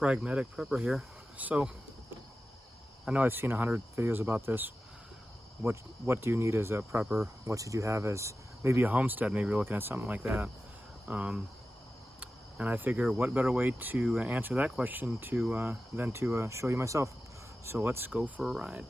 Pragmatic Prepper here. So I know I've seen 100 videos about this. What do you need as a prepper? What should you have as maybe a homestead? Maybe you're looking at something like that. And I figure what better way to answer that question than to show you myself. So let's go for a ride.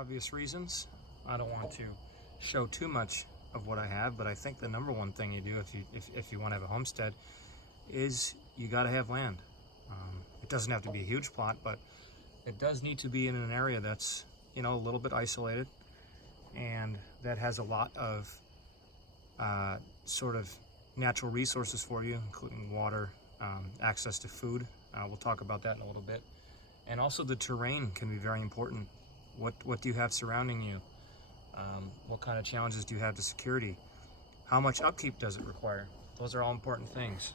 Obvious reasons, I don't want to show too much of what I have, but I think the number one thing you do if you want to have a homestead is you got to have land. It doesn't have to be a huge plot, but it does need to be in an area that's, you know, a little bit isolated and that has a lot of sort of natural resources for you, including water, access to food. We'll talk about that in a little bit. And also the terrain can be very important. What do you have surrounding you? What kind of challenges do you have to security? How much upkeep does it require? Those are all important things.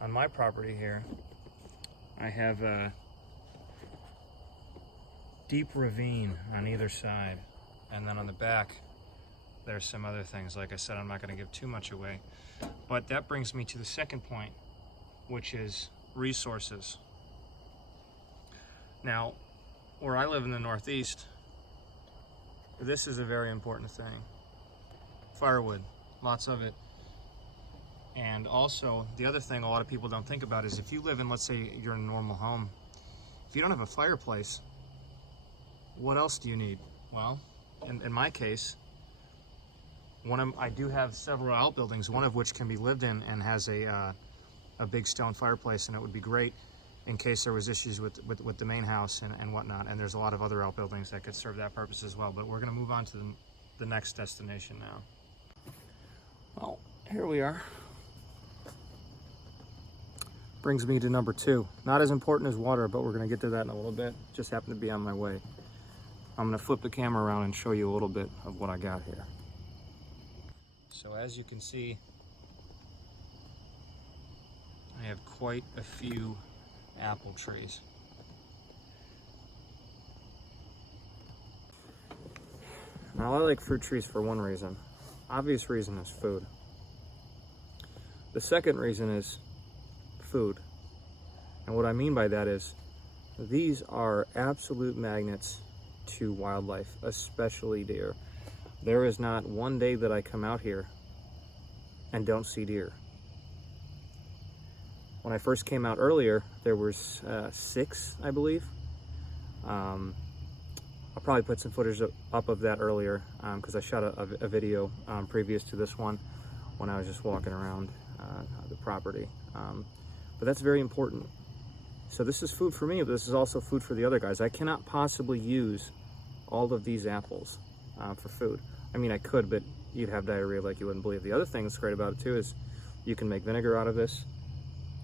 On my property here, I have a deep ravine on either side. And then on the back, there's some other things. Like I said, I'm not going to give too much away. But that brings me to the second point, which is resources. Now, where I live in the Northeast, this is a very important thing. Firewood, lots of it. And also, the other thing a lot of people don't think about is if you live in, let's say you're in a normal home, if you don't have a fireplace, what else do you need? Well, in my case, I do have several outbuildings, one of which can be lived in and has a big stone fireplace, and it would be great in case there was issues with the main house and whatnot. And there's a lot of other outbuildings that could serve that purpose as well. But we're going to move on to the next destination now. Well, here we are. Brings me to number 2. Not as important as water, but we're going to get to that in a little bit. Just happened to be on my way. I'm going to flip the camera around and show you a little bit of what I got here. So as you can see, I have quite a few apple trees. Now I like fruit trees for one reason. Obvious reason is food. The second reason is food. And what I mean by that is these are absolute magnets to wildlife, especially deer. There is not one day that I come out here and don't see deer. When I first came out earlier, there was 6, I believe. I'll probably put some footage up of that earlier because I shot a video previous to this one when I was just walking around the property. But that's very important. So this is food for me, but this is also food for the other guys. I cannot possibly use all of these apples for food. I mean, I could, but you'd have diarrhea like you wouldn't believe. The other thing that's great about it too is you can make vinegar out of this,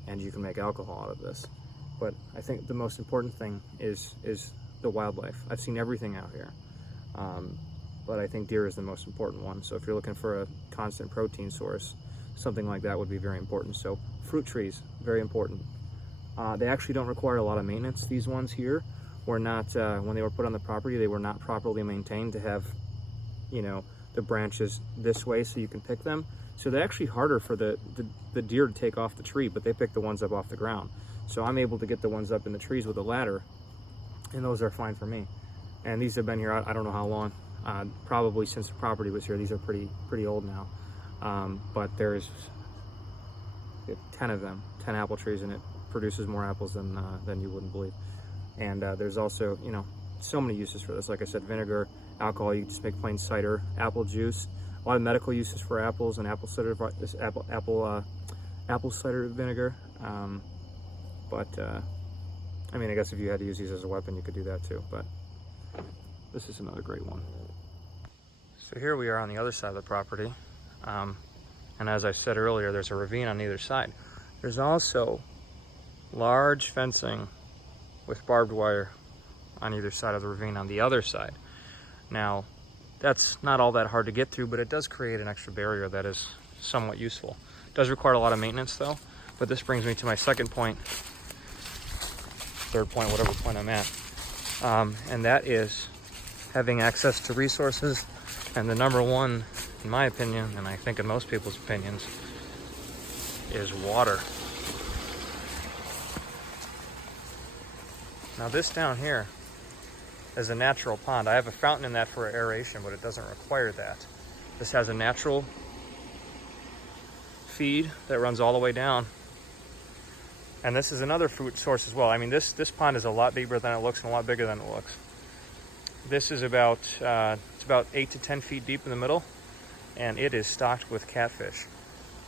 and you can make alcohol out of this. But I think the most important thing is the wildlife. I've seen everything out here, but I think deer is the most important one. So if you're looking for a constant protein source, something like that would be very important. So fruit trees, very important. They actually don't require a lot of maintenance. These ones here were not, when they were put on the property, they were not properly maintained to have, you know, the branches this way so you can pick them. So they're actually harder for the deer to take off the tree, but they pick the ones up off the ground. So I'm able to get the ones up in the trees with a ladder, and those are fine for me. And these have been here, I don't know how long, probably since the property was here. These are pretty old now. But there's 10 of them, 10 apple trees, and it produces more apples than you wouldn't believe. And there's also, you know, so many uses for this. Like I said, vinegar, alcohol, you can just make plain cider, apple juice. A lot of medical uses for apples and apple cider, apple cider vinegar. But I mean, I guess if you had to use these as a weapon, you could do that too, but this is another great one. So here we are on the other side of the property. And as I said earlier, there's a ravine on either side. There's also large fencing with barbed wire on either side of the ravine on the other side. Now, that's not all that hard to get through, but it does create an extra barrier that is somewhat useful. It does require a lot of maintenance though, but this brings me to my second point, third point, whatever point I'm at. And that is having access to resources. And the number one, in my opinion, and I think in most people's opinions, is water. Now this down here is a natural pond. I have a fountain in that for aeration, but it doesn't require that. This has a natural feed that runs all the way down. And this is another food source as well. I mean, this pond is a lot deeper than it looks and a lot bigger than it looks. This is about, it's about 8 to 10 feet deep in the middle, and it is stocked with catfish.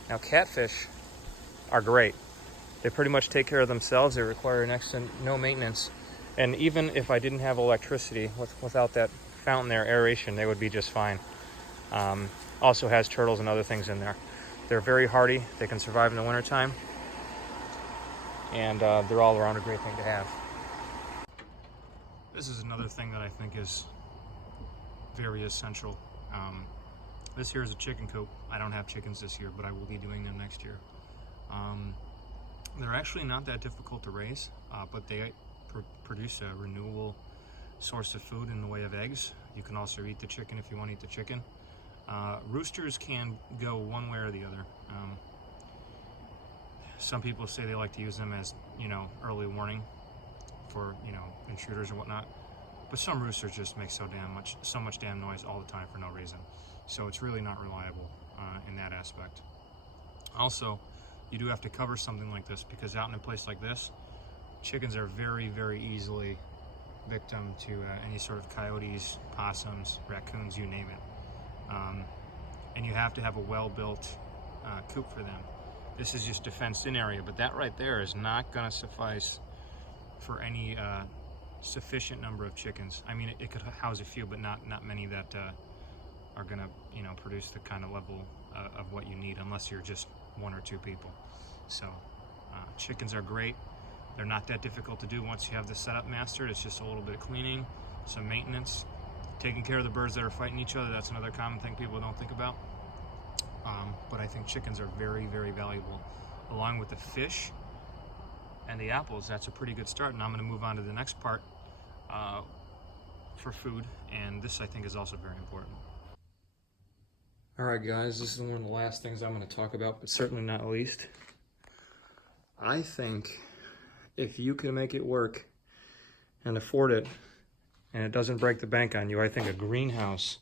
Now, catfish are great. They pretty much take care of themselves. They require next to no maintenance. And even if I didn't have electricity, without that fountain there, aeration, they would be just fine. Also has turtles and other things in there. They're very hardy. They can survive in the wintertime. And they're all around a great thing to have. This is another thing that I think is very essential. This here is a chicken coop. I don't have chickens this year, but I will be doing them next year. They're actually not that difficult to raise, but they produce a renewable source of food in the way of eggs. You can also eat the chicken if you want to eat the chicken. Roosters can go one way or the other. Some people say they like to use them as, early warning for, intruders or whatnot. But some roosters just make so much damn noise all the time for no reason. So it's really not reliable in that aspect. Also, you do have to cover something like this because out in a place like this, chickens are very, very easily victim to any sort of coyotes, possums, raccoons, you name it. And you have to have a well-built coop for them. This is just a fenced-in area, but that right there is not going to suffice for any sufficient number of chickens. I mean, it could house a few, but not many that are going to, produce the kind of level of what you need, unless you're just one or two people. So chickens are great. They're not that difficult to do once you have the setup mastered. It's just a little bit of cleaning, some maintenance, taking care of the birds that are fighting each other. That's another common thing people don't think about. But I think chickens are very, very valuable. Along with the fish and the apples, that's a pretty good start. And I'm going to move on to the next part for food. And this, I think, is also very important. All right, guys, this is one of the last things I'm going to talk about, but certainly not least. I think if you can make it work and afford it, and it doesn't break the bank on you, I think a greenhouse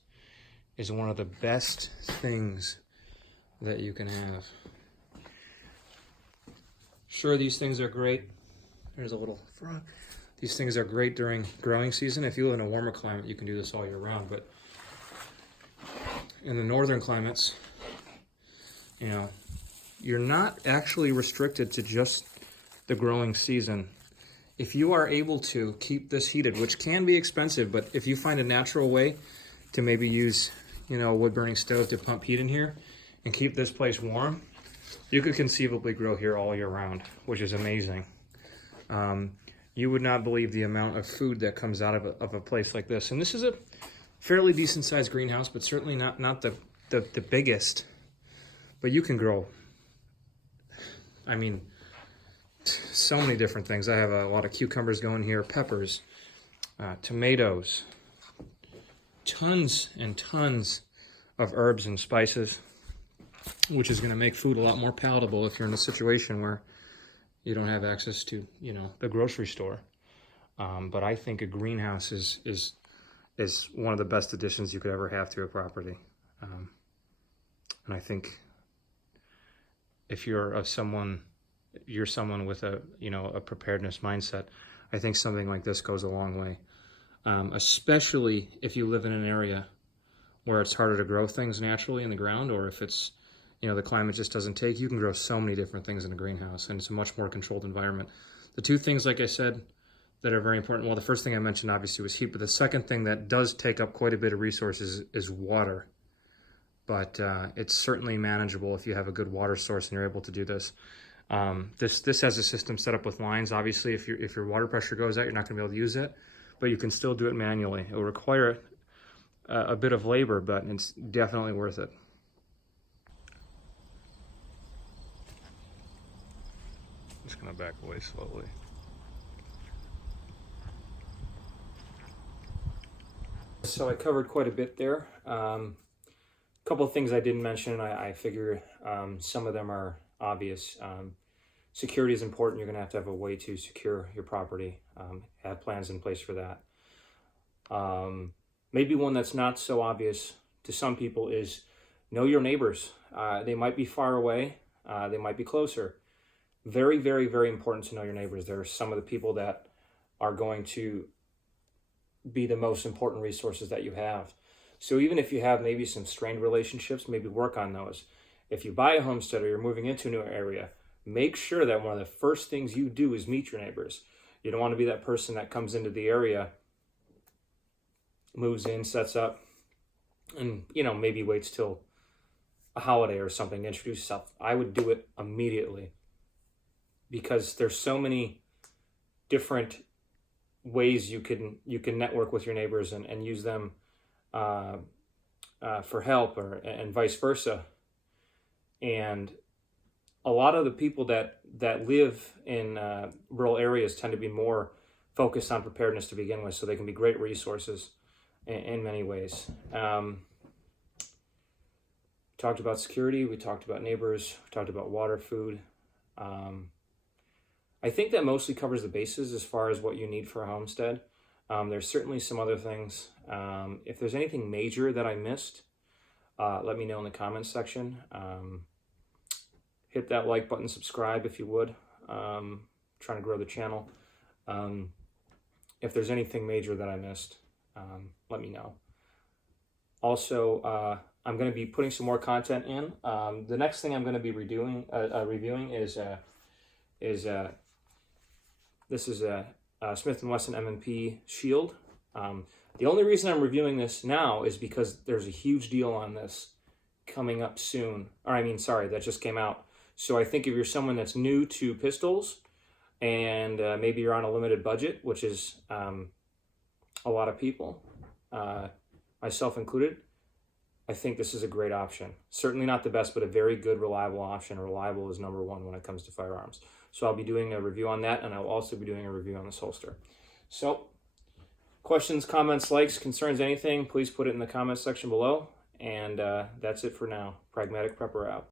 is one of the best things that you can have. Sure, these things are great. There's a little frog. These things are great during growing season. If you live in a warmer climate, you can do this all year round. But in the northern climates, you're not actually restricted to just the growing season. If you are able to keep this heated, which can be expensive, but if you find a natural way to maybe use, a wood-burning stove to pump heat in here and keep this place warm, you could conceivably grow here all year round, which is amazing. You would not believe the amount of food that comes out of a place like this. And this is a fairly decent-sized greenhouse, but certainly not the biggest. But you can grow, so many different things. I have a lot of cucumbers going here, peppers, tomatoes, tons and tons of herbs and spices, which is going to make food a lot more palatable if you're in a situation where you don't have access to, the grocery store. But I think a greenhouse is one of the best additions you could ever have to a property. And I think if you're someone with a preparedness mindset, I think something like this goes a long way. Especially if you live in an area where it's harder to grow things naturally in the ground, or if it's, the climate just doesn't take, you can grow so many different things in a greenhouse, and it's a much more controlled environment. The two things, like I said, that are very important. Well, the first thing I mentioned obviously was heat, but the second thing that does take up quite a bit of resources is water. But it's certainly manageable if you have a good water source and you're able to do this. This has a system set up with lines. Obviously, if your water pressure goes out, you're not going to be able to use it, but you can still do it manually. It will require a bit of labor, but it's definitely worth it. Just going to back away slowly. So I covered quite a bit there. A couple of things I didn't mention. I figure some of them are obvious. Security is important. You're going to have a way to secure your property. Have plans in place for that. Maybe one that's not so obvious to some people is know your neighbors. They might be far away. They might be closer. Very, very, very important to know your neighbors. There are some of the people that are going to be the most important resources that you have. So even if you have maybe some strained relationships, maybe work on those. If you buy a homestead or you're moving into a new area, make sure that one of the first things you do is meet your neighbors. You don't want to be that person that comes into the area, moves in, sets up, and maybe waits till a holiday or something to introduce yourself. I would do it immediately, because there's so many different ways you can network with your neighbors and use them for help, and vice versa. And a lot of the people that live in rural areas tend to be more focused on preparedness to begin with, so they can be great resources in many ways. Talked about security, we talked about neighbors, we talked about water, food. I think that mostly covers the bases as far as what you need for a homestead. There's certainly some other things. If there's anything major that I missed, let me know in the comments section. Hit that like button, subscribe if you would. Trying to grow the channel. If there's anything major that I missed, let me know. Also, I'm going to be putting some more content in. The next thing I'm going to be reviewing is this is a Smith & Wesson M&P Shield. The only reason I'm reviewing this now is because there's a huge deal on this coming up soon. That just came out. So I think if you're someone that's new to pistols and maybe you're on a limited budget, which is a lot of people, myself included, I think this is a great option. Certainly not the best, but a very good, reliable option. Reliable is number one when it comes to firearms. So I'll be doing a review on that, and I'll also be doing a review on this holster. So questions, comments, likes, concerns, anything, please put it in the comments section below. And that's it for now. Pragmatic Prepper out.